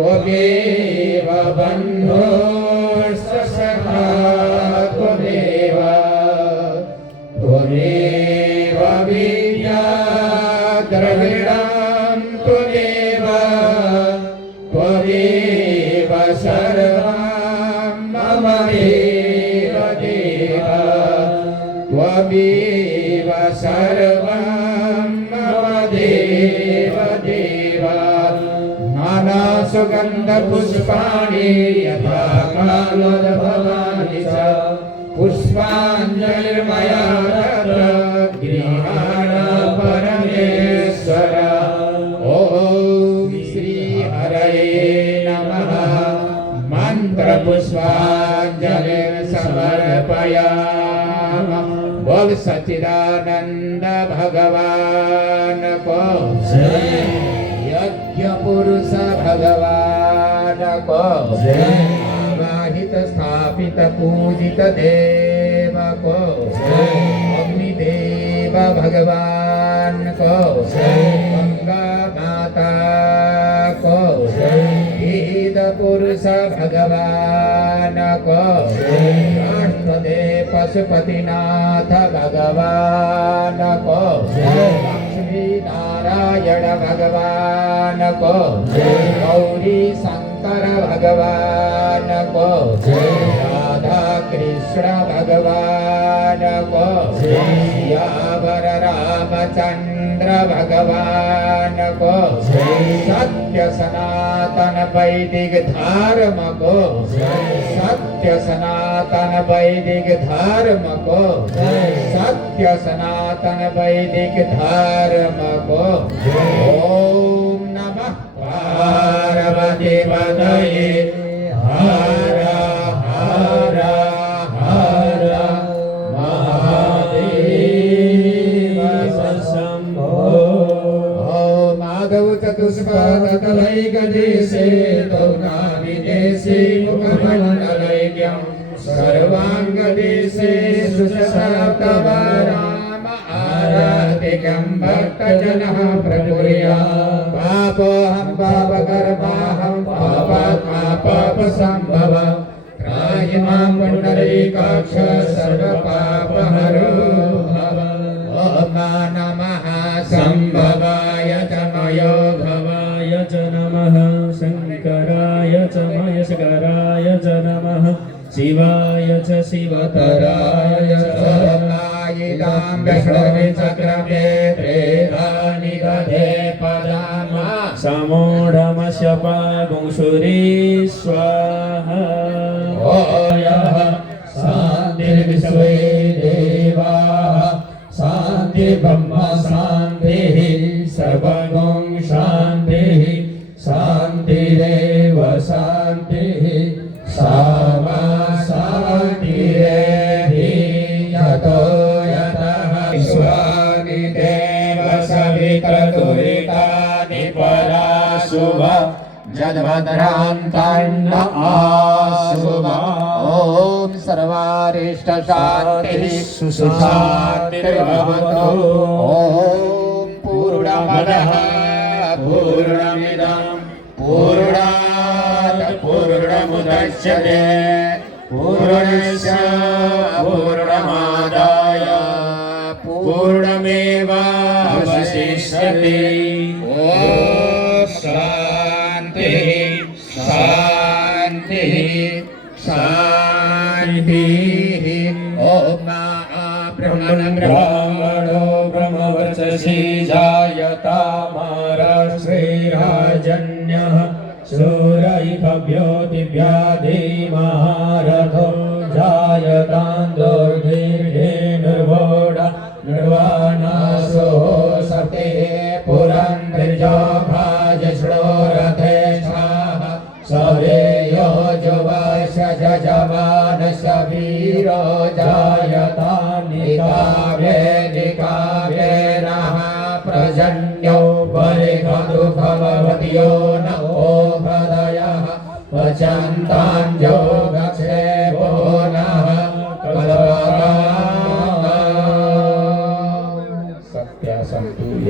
त्वमेव बन्धुर्सखा त्वमेव त्वमेव विद्या द्रविणं त्वमेव त्वमेव सर्वं मम देव देव त्वमेव सर्वं मम देव देव नाना सुगन्धपुष्पाणि यथा कालोद्भवानि च पुष्पाञ्जलिर्मया तत्र गृहाण परमेश्वर ॐ श्री हरये नमः मन्त्रपुष्पाञ्जलिर्समर्पयामः बोल सच्चिदानंद भगवान को जय यज्ञ पुरुष भगवान को जय वाहित स्थापित पूजित देव को जय अग्निदेव भगवान को जय गंगा माता को जय वेद पुरुष भगवान को जय राष्ट्रदेव पशुपतिनाथ भगवान को जय लक्ष्मी नारायण भगवान को जय गौरी शंकर भगवान को जय राधा कृष्ण भगवान को जय सियावर रामचंद्र भगवान को जय सत्य सनातन वैदिक धर्म को जय सत्य सनातन वैदिक धर्म को जय सत्य सनातन वैदिक धर्म को ओम नमः पार्वती पतये हर हर हर महादेव शंभो ओम माधव चतुष्पादतलैकदेशे दौनाविदेशे मुखमण्डलैक्यं सर्वाङ्गदेशे सुसप्तवराम आराधिकं भक्तजनः प्रकुर्या पापोऽहं पापकर्माहं पापात्मा पापसम्भव त्राहि मां पुण्डरीकाक्ष सर्वपापहरो भव ॐ नमः सम्भवाय च मयोभवाय च नमः शङ्कराय च महेश्वराय च नमः शिवाय च शिवतराय च इदां विष्णवे चक्रमे त्रेधानि दधे पदामा समोढमस्य पागुंसुरी स्वाहा ओयः शान्तिर्विश्वे देवाः शान्तिर्ब्रह्म शान्तिः सर्वगुं शान्तिः शान्तिरेव शान्तिः सामा शान्तिरेधि यतो यतः विश्वानि देव सविक्रतुरितानि पराशुभ जद्भद्रान्तान्न आशुभ ॐ सर्वारिष्ट शान्तिः सुशान्तिर्भवतु ॐ पूर्णमदः पूर्णमिदं पूर्णात् पूर्णमुदच्यते पूर्णस्य पूर्णमादाय पूर्णमेवावशिष्यते ॐ शान्तिः शान्तिः शान्तिः ॐ ब्रह्मणो ब्रह्मवर्चसि जायतामाराश्रीराजन्यः शूरैभव्यो दिव्याधिमहारथो जायतान्दोर्दीर्घे निर्वोढ निर्वाणासो सते पुरन्द्रिजो भाजश्रो रथेष्ठाः सवेयो जुवश जजमानस वीरो जायतान्निकाव्ये निकाव्ये नः प्रजन्यो बलिखदु भववत्यो न ओभदयः वचन्ताञ्जो